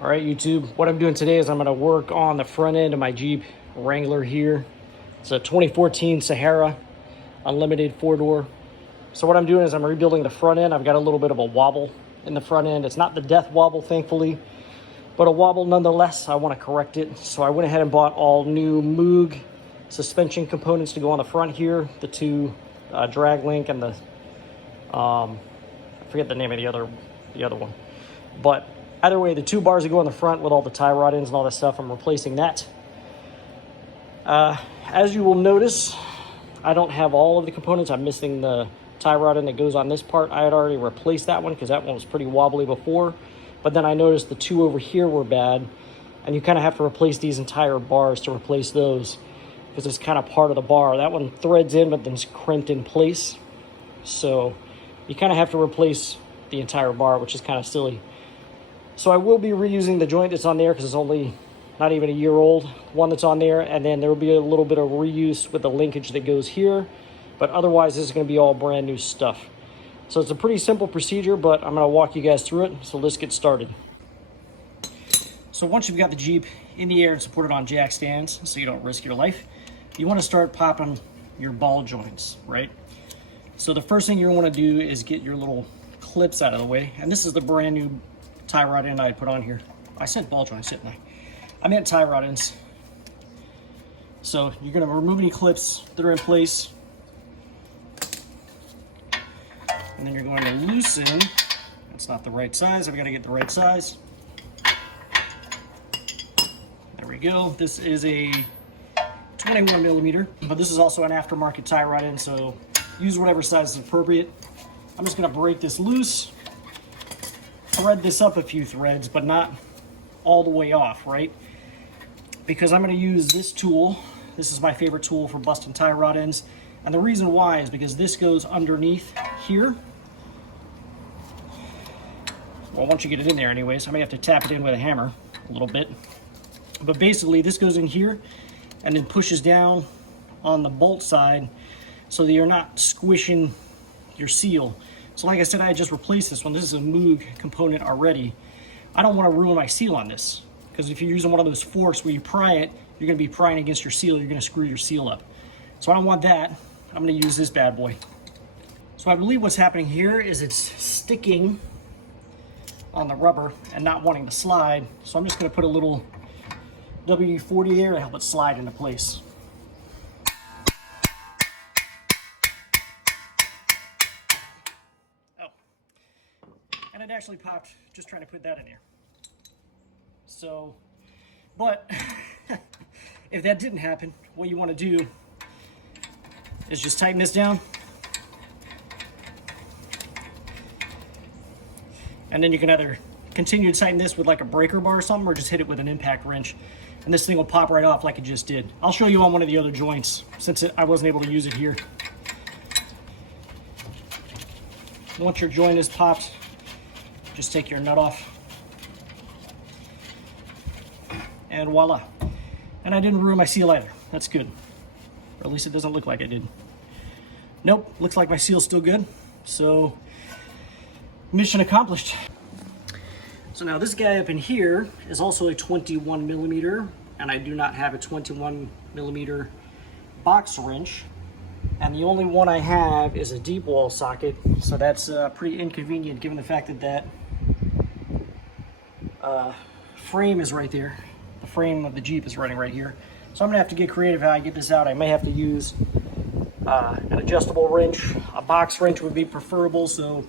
All right, YouTube, what I'm doing today is I'm gonna work on the front end of my Jeep Wrangler here. It's a 2014 Sahara, unlimited four-door. So what I'm doing is I'm rebuilding the front end. I've got a little bit of a wobble in the front end. It's not the death wobble, thankfully, but a wobble nonetheless. I wanna correct it. So I went ahead and bought all new Moog suspension components to go on the front here. The two drag link and the, I forget the name of the other one. But either way, the two bars that go on the front with all the tie rod ends and all that stuff, I'm replacing that. As you will notice, I don't have all of the components. I'm missing the tie rod end that goes on this part. I had already replaced that one because that one was pretty wobbly before. But then I noticed the two over here were bad, and you kind of have to replace these entire bars to replace those because it's kind of part of the bar. That one threads in, but then it's crimped in place. So you kind of have to replace the entire bar, which is kind of silly. So I will be reusing the joint that's on there because it's only not even a year old, one that's on there, and then there will be a little bit of reuse with the linkage that goes here, but otherwise this is going to be all brand new stuff. So it's a pretty simple procedure, but I'm going to walk you guys through it, so let's get started. So once you've got the Jeep in the air and supported on jack stands, so you don't risk your life, you want to start popping your ball joints, right? So the first thing you want to do is get your little clips out of the way, and this is the brand new tie rod end I put on here. I said ball joints, didn't I? I meant tie rod ends. So you're gonna remove any clips that are in place. And then you're going to loosen. That's not the right size. I've got to get the right size. There we go. This is a 21 millimeter, but this is also an aftermarket tie rod end, so use whatever size is appropriate. I'm just gonna break this loose, thread this up a few threads, but not all the way off, right? Because I'm going to use this tool. This is my favorite tool for busting tie rod ends. And the reason why is because this goes underneath here. Well, once you get it in there anyways, I may have to tap it in with a hammer a little bit. But basically this goes in here and then pushes down on the bolt side so that you're not squishing your seal. So like I said, I just replaced this one. This is a Moog component already. I don't want to ruin my seal on this because if you're using one of those forks where you pry it, you're going to be prying against your seal. You're going to screw your seal up. So I don't want that. I'm going to use this bad boy. So I believe what's happening here is it's sticking on the rubber and not wanting to slide. So I'm just going to put a little WD-40 there to help it slide into place. And it actually popped just trying to put that in there. So, but if that didn't happen, what you want to do is just tighten this down. And then you can either continue to tighten this with like a breaker bar or something, or just hit it with an impact wrench. And this thing will pop right off like it just did. I'll show you on one of the other joints since I wasn't able to use it here. Once your joint is popped, just take your nut off, and voila. And I didn't ruin my seal either. That's good. Or at least it doesn't look like I did. Nope, looks like my seal's still good. So, mission accomplished. So now this guy up in here is also a 21 millimeter, and I do not have a 21 millimeter box wrench. And the only one I have is a deep wall socket, so that's pretty inconvenient given the fact that that frame is right there. The frame of the Jeep is running right here. So I'm gonna have to get creative how I get this out. I may have to use an adjustable wrench. A box wrench would be preferable, so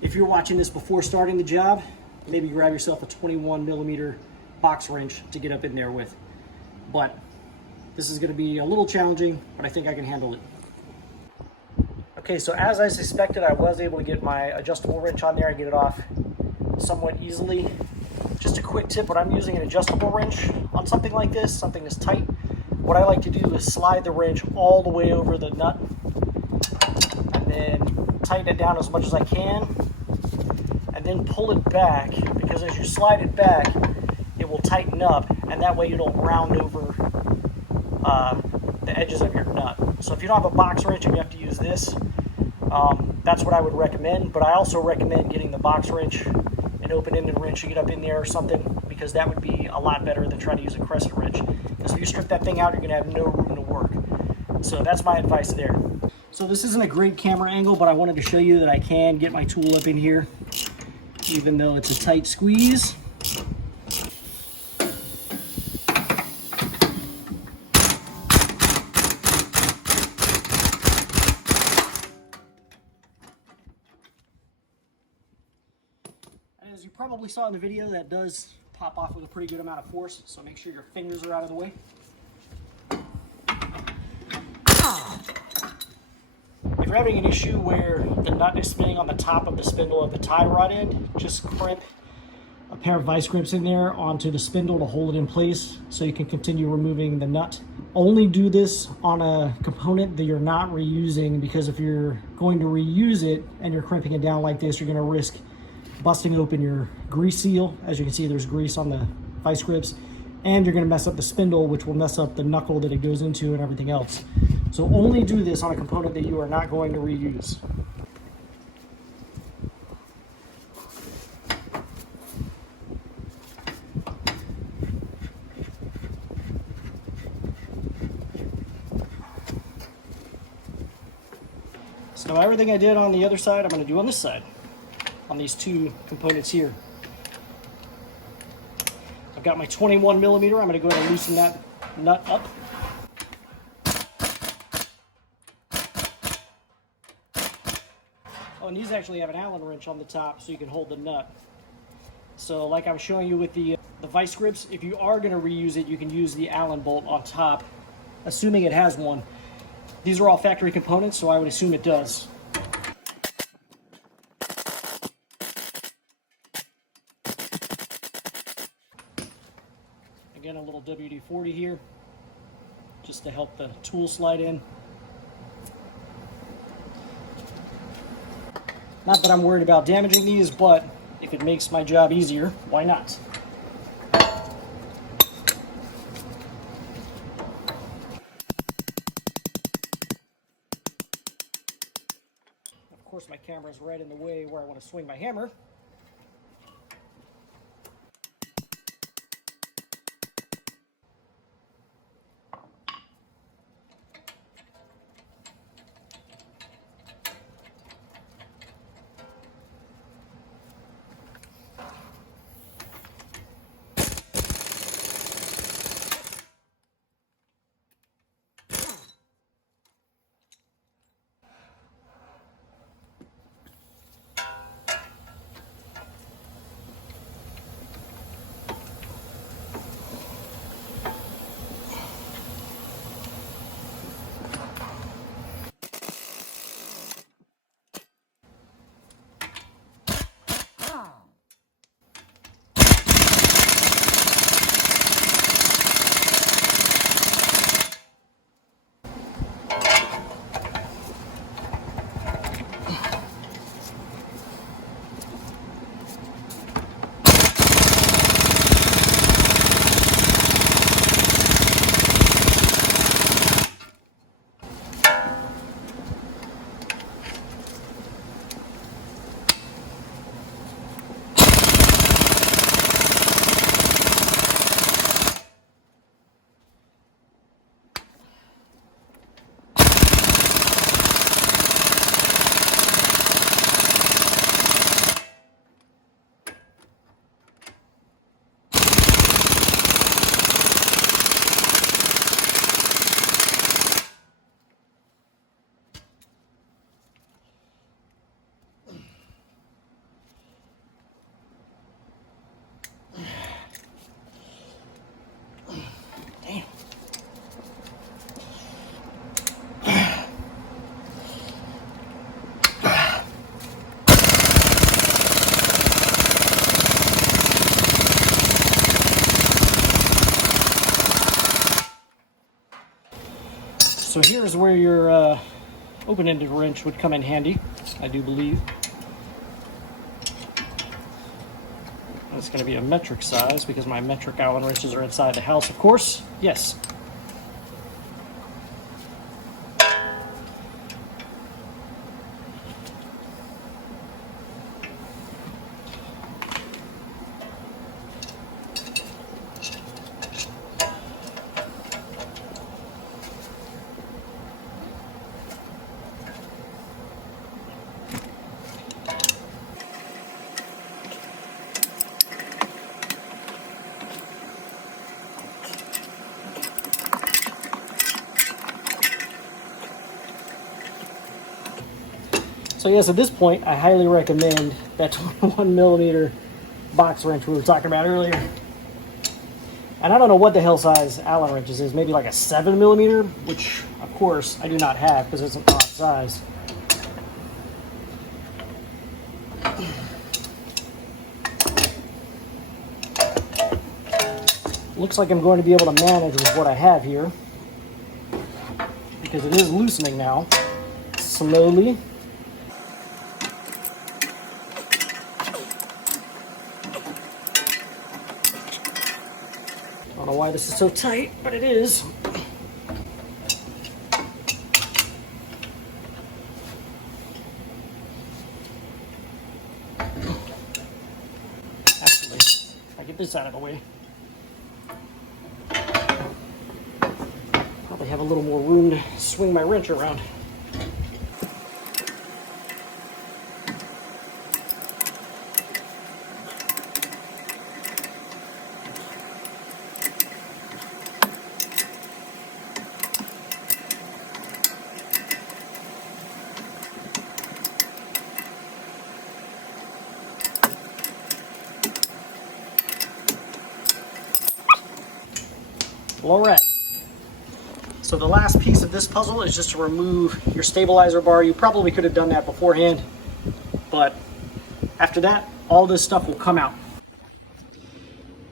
if you're watching this before starting the job, maybe grab yourself a 21 millimeter box wrench to get up in there with. But this is gonna be a little challenging, but I think I can handle it. Okay, so as I suspected, I was able to get my adjustable wrench on there and get it off somewhat easily. Just a quick tip, when I'm using an adjustable wrench on something like this, something that's tight, what I like to do is slide the wrench all the way over the nut and then tighten it down as much as I can and then pull it back, because as you slide it back, it will tighten up, and that way you don't round over the edges of your nut. So if you don't have a box wrench and you have to use this, that's what I would recommend. But I also recommend getting the box wrench an open-ended wrench to get up in there or something, because that would be a lot better than trying to use a crescent wrench. Because if you strip that thing out, you're going to have no room to work. So that's my advice there. So this isn't a great camera angle, but I wanted to show you that I can get my tool up in here, even though it's a tight squeeze. As you probably saw in the video, that does pop off with a pretty good amount of force, so make sure your fingers are out of the way. If you're having an issue where the nut is spinning on the top of the spindle of the tie rod end, just crimp a pair of vice grips in there onto the spindle to hold it in place so you can continue removing the nut. Only do this on a component that you're not reusing, because if you're going to reuse it and you're crimping it down like this, you're going to risk busting open your grease seal. As you can see, there's grease on the vice grips, and you're going to mess up the spindle, which will mess up the knuckle that it goes into and everything else. So only do this on a component that you are not going to reuse. So everything I did on the other side, I'm going to do on this side, on these two components here. I've got my 21 millimeter. I'm going to go ahead and loosen that nut up. Oh, and these actually have an Allen wrench on the top so you can hold the nut. So like I was showing you with the vice grips, if you are going to reuse it, you can use the Allen bolt on top, assuming it has one. These are all factory components, so I would assume it does. Again, a little WD-40 here, just to help the tool slide in. Not that I'm worried about damaging these, but if it makes my job easier, why not? Of course, my camera's right in the way where I want to swing my hammer. So here's where your open-ended wrench would come in handy, I do believe. It's going to be a metric size because my metric Allen wrenches are inside the house, of course. Yes. So yes, at this point, I highly recommend that 21 millimeter box wrench we were talking about earlier. And I don't know what the hell size Allen wrenches is, maybe like a 7 millimeter, which of course I do not have because it's an odd size. Looks like I'm going to be able to manage with what I have here because it is loosening now, slowly. I don't know why this is so tight, but it is. Actually, if I get this out of the way, probably have a little more room to swing my wrench around. Well, all right. So the last piece of this puzzle is just to remove your stabilizer bar. You probably could have done that beforehand, but after that, all this stuff will come out.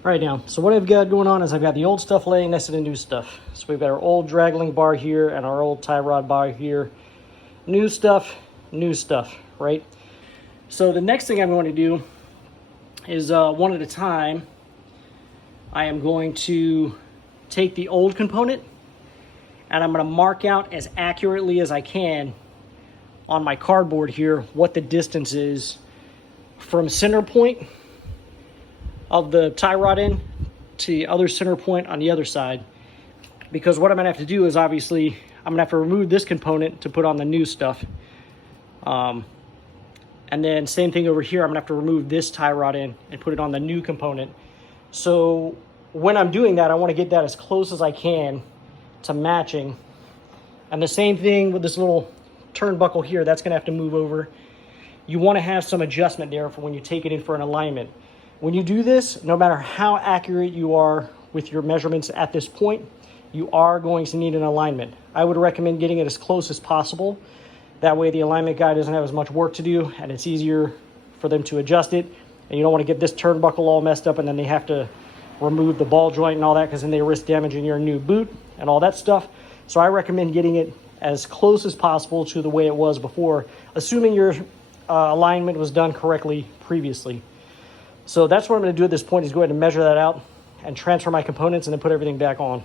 Right now, so what I've got going on is I've got the old stuff laying next to the new stuff. So we've got our old drag link bar here and our old tie rod bar here. New stuff, right? So the next thing I'm going to do is one at a time. I am going to take the old component and I'm going to mark out as accurately as I can on my cardboard here what the distance is from center point of the tie rod end to the other center point on the other side. Because what I'm going to have to do is obviously I'm going to have to remove this component to put on the new stuff. And then same thing over here, I'm going to have to remove this tie rod end and put it on the new component. So when I'm doing that, I want to get that as close as I can to matching. And the same thing with this little turnbuckle here, that's going to have to move over. You want to have some adjustment there for when you take it in for an alignment. When you do this, no matter how accurate you are with your measurements at this point, you are going to need an alignment. I would recommend getting it as close as possible. That way the alignment guy doesn't have as much work to do and it's easier for them to adjust it. And you don't want to get this turnbuckle all messed up and then they have to remove the ball joint and all that because then they risk damaging your new boot and all that stuff. So I recommend getting it as close as possible to the way it was before, assuming your alignment was done correctly previously. So that's what I'm going to do at this point is go ahead and measure that out and transfer my components and then put everything back on.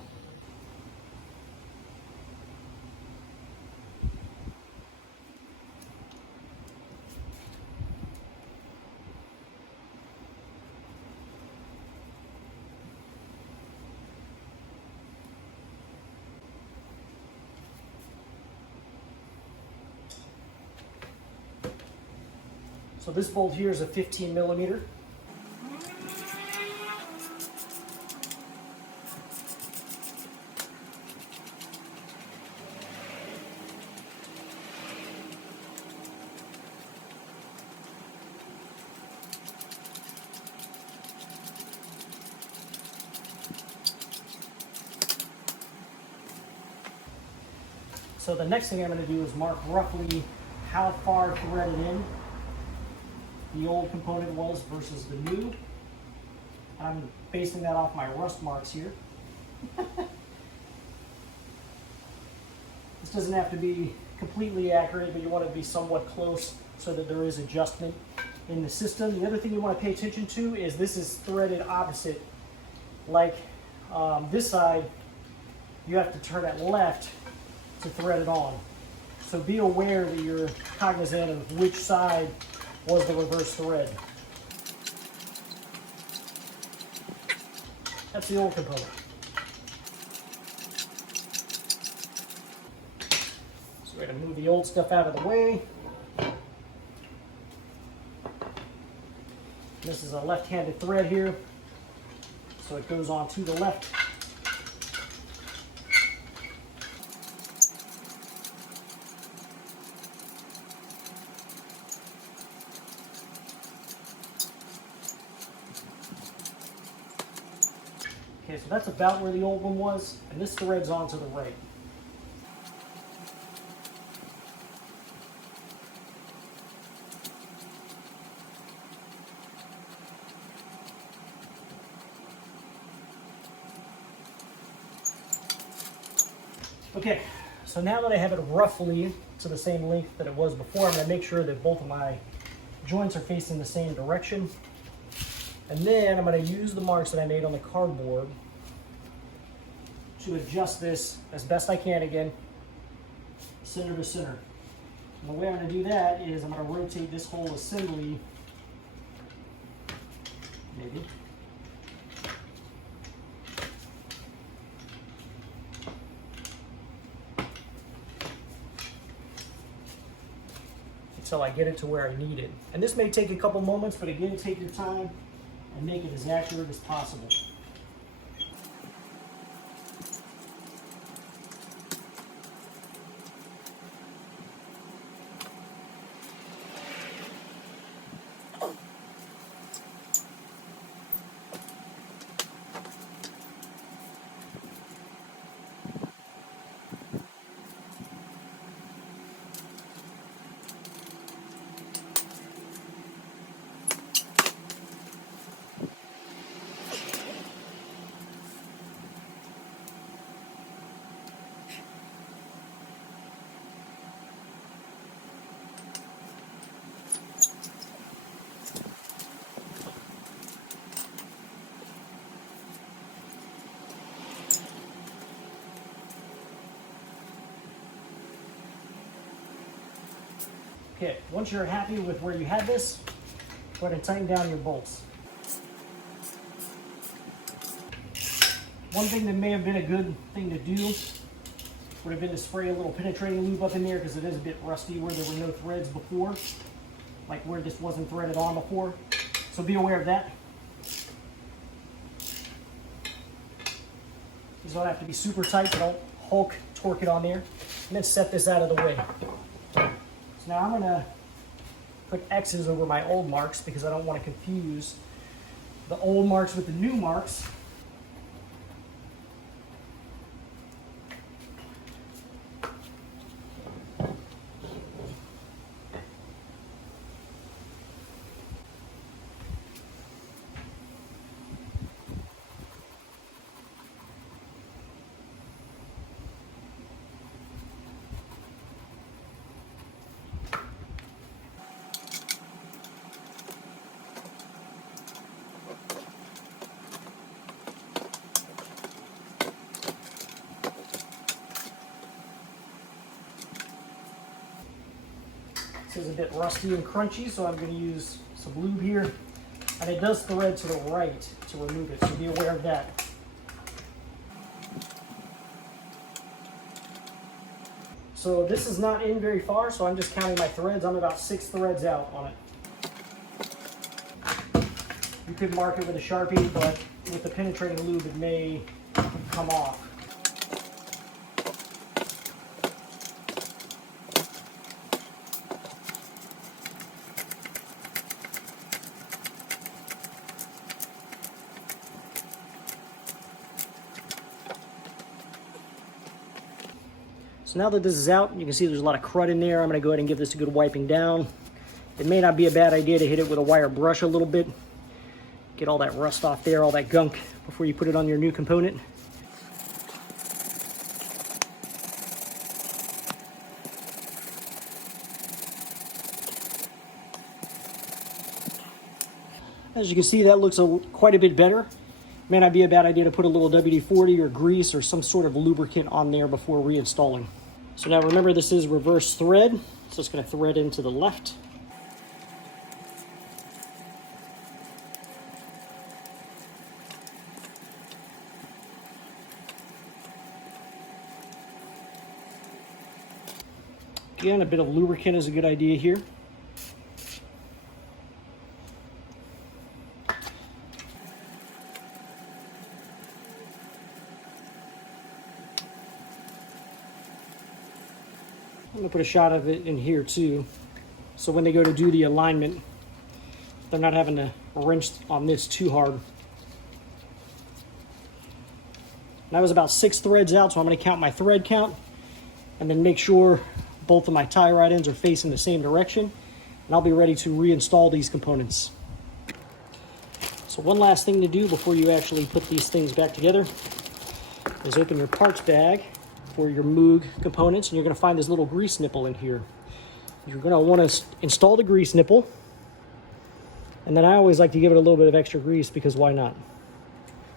So this bolt here is a 15 millimeter. So the next thing I'm going to do is mark roughly how far threaded in the old component was versus the new. I'm basing that off my rust marks here. This doesn't have to be completely accurate, but you want it to be somewhat close so that there is adjustment in the system. The other thing you want to pay attention to is this is threaded opposite. Like this side, you have to turn it left to thread it on. So be aware that you're cognizant of which side was the reverse thread. That's the old component. So we're going to move the old stuff out of the way. This is a left-handed thread here, so it goes on to the left. Okay, so that's about where the old one was, and this thread's on to the right. Okay, so now that I have it roughly to the same length that it was before, I'm going to make sure that both of my joints are facing the same direction. And then I'm going to use the marks that I made on the cardboard to adjust this as best I can again, center to center. And the way I'm going to do that is I'm going to rotate this whole assembly, maybe. Until I get it to where I need it. And this may take a couple moments, but again, take your time and make it as accurate as possible. Okay, once you're happy with where you have this, go ahead and tighten down your bolts. One thing that may have been a good thing to do would have been to spray a little penetrating lube up in there, because it is a bit rusty where there were no threads before, like where this wasn't threaded on before. So be aware of that. These don't have to be super tight, so don't Hulk torque it on there. And then set this out of the way. So now I'm going to put X's over my old marks because I don't want to confuse the old marks with the new marks. This is a bit rusty and crunchy, so I'm going to use some lube here. And it does thread to the right to remove it, so be aware of that. So this is not in very far, so I'm just counting my threads. I'm about 6 threads out on it. You could mark it with a Sharpie, but with the penetrating lube, it may come off. So now that this is out, you can see there's a lot of crud in there. I'm going to go ahead and give this a good wiping down. It may not be a bad idea to hit it with a wire brush a little bit. Get all that rust off there, all that gunk, before you put it on your new component. As you can see, that looks quite a bit better. May not be a bad idea to put a little WD-40 or grease or some sort of lubricant on there before reinstalling. So now remember, this is reverse thread, so it's going to thread into the left. Again, a bit of lubricant is a good idea here. I'm going to put a shot of it in here too, so when they go to do the alignment, they're not having to wrench on this too hard. And I was about 6 threads out, so I'm going to count my thread count and then make sure both of my tie rod ends are facing the same direction. And I'll be ready to reinstall these components. So one last thing to do before you actually put these things back together is open your parts bag for your Moog components, and you're going to find this little grease nipple in here. You're going to want to install the grease nipple, and then I always like to give it a little bit of extra grease because why not?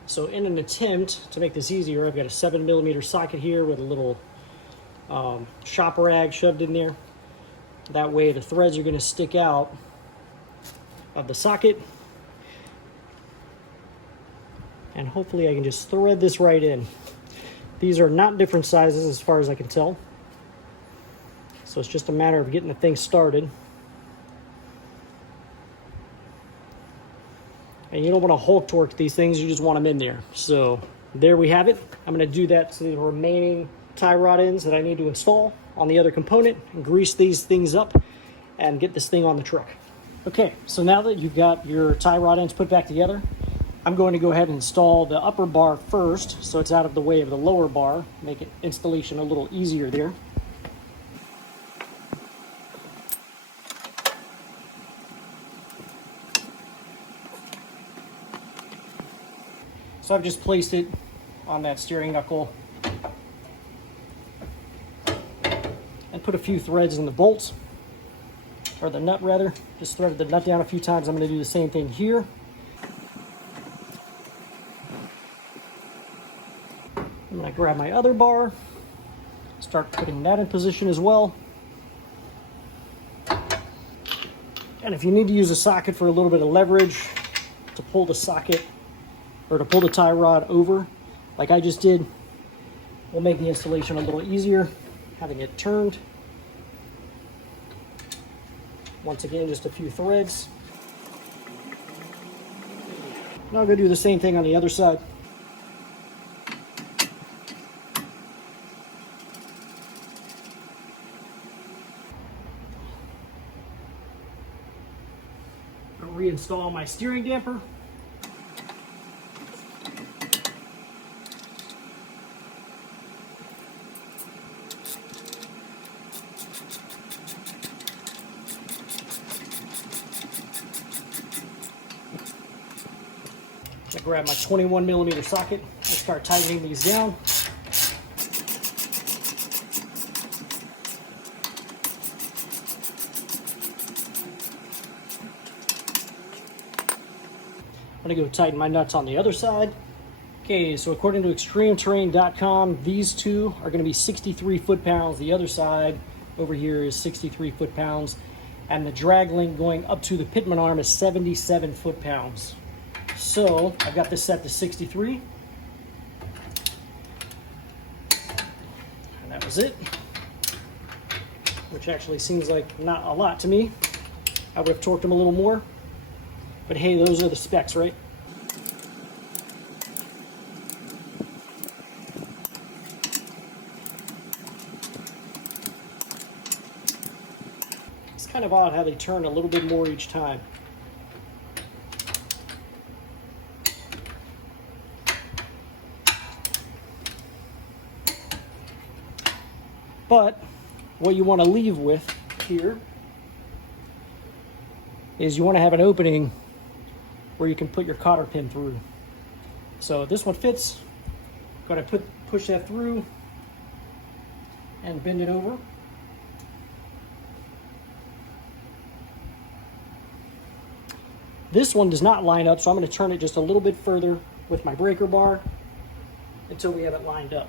So in an attempt to make this easier, I've got a 7mm socket here with a little shop rag shoved in there. That way the threads are going to stick out of the socket, and hopefully I can just thread this right in. These are not different sizes as far as I can tell, so it's just a matter of getting the thing started. And you don't want to Hulk torque these things, you just want them in there. So there we have it. I'm going to do that to the remaining tie rod ends that I need to install on the other component, and grease these things up and get this thing on the truck. Okay, so now that you've got your tie rod ends put back together, I'm going to go ahead and install the upper bar first, so it's out of the way of the lower bar, make it installation a little easier there. So I've just placed it on that steering knuckle and put a few threads in the bolts, or the nut rather. Just threaded the nut down a few times. I'm going to do the same thing here. I'm going to grab my other bar, start putting that in position as well. And if you need to use a socket for a little bit of leverage to pull the socket or to pull the tie rod over, like I just did, will make the installation a little easier, having it turned. Once again, just a few threads. Now I'm going to do the same thing on the other side. I'll reinstall my steering damper. I grab my 21mm socket and start tightening these down. I'm going to go tighten my nuts on the other side. Okay, so according to extremeterrain.com, these two are going to be 63 foot-pounds. The other side over here is 63 foot-pounds. And the drag link going up to the pitman arm is 77 foot-pounds. So I've got this set to 63. And that was it. Which actually seems like not a lot to me. I would have torqued them a little more. But hey, those are the specs, right? It's kind of odd how they turn a little bit more each time. But what you want to leave with here is you want to have an opening where you can put your cotter pin through. So this one fits. Going to push that through and bend it over. This one does not line up, so I'm going to turn it just a little bit further with my breaker bar until we have it lined up.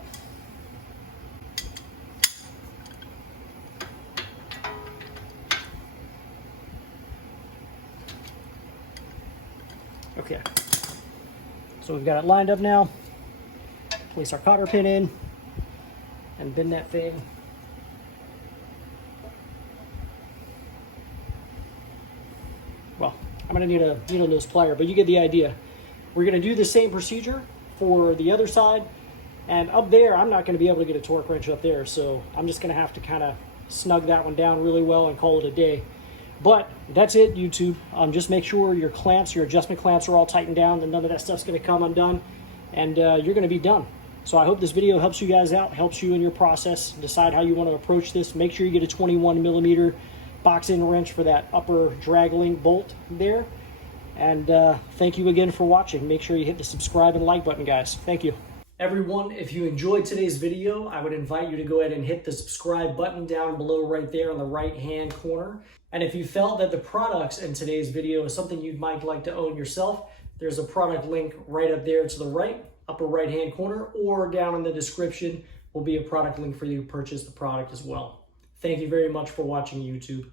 Okay, so we've got it lined up now. Place our cotter pin in and bend that thing. Well, I'm gonna need a needle nose plier, but you get the idea. We're gonna do the same procedure for the other side, and up there, I'm not gonna be able to get a torque wrench up there, so I'm just gonna have to kind of snug that one down really well and call it a day. But that's it, YouTube. Just make sure your clamps, your adjustment clamps are all tightened down, and none of that stuff's going to come undone, and you're going to be done. So I hope this video helps you guys out, helps you in your process, decide how you want to approach this. Make sure you get a 21 millimeter box-in wrench for that upper drag link bolt there. And thank you again for watching. Make sure you hit the subscribe and like button, guys. Thank you. Everyone, if you enjoyed today's video, I would invite you to go ahead and hit the subscribe button down below right there on the right-hand corner. And if you felt that the products in today's video is something you might like to own yourself, there's a product link right up there to the right, upper right-hand corner, or down in the description will be a product link for you to purchase the product as well. Thank you very much for watching, YouTube.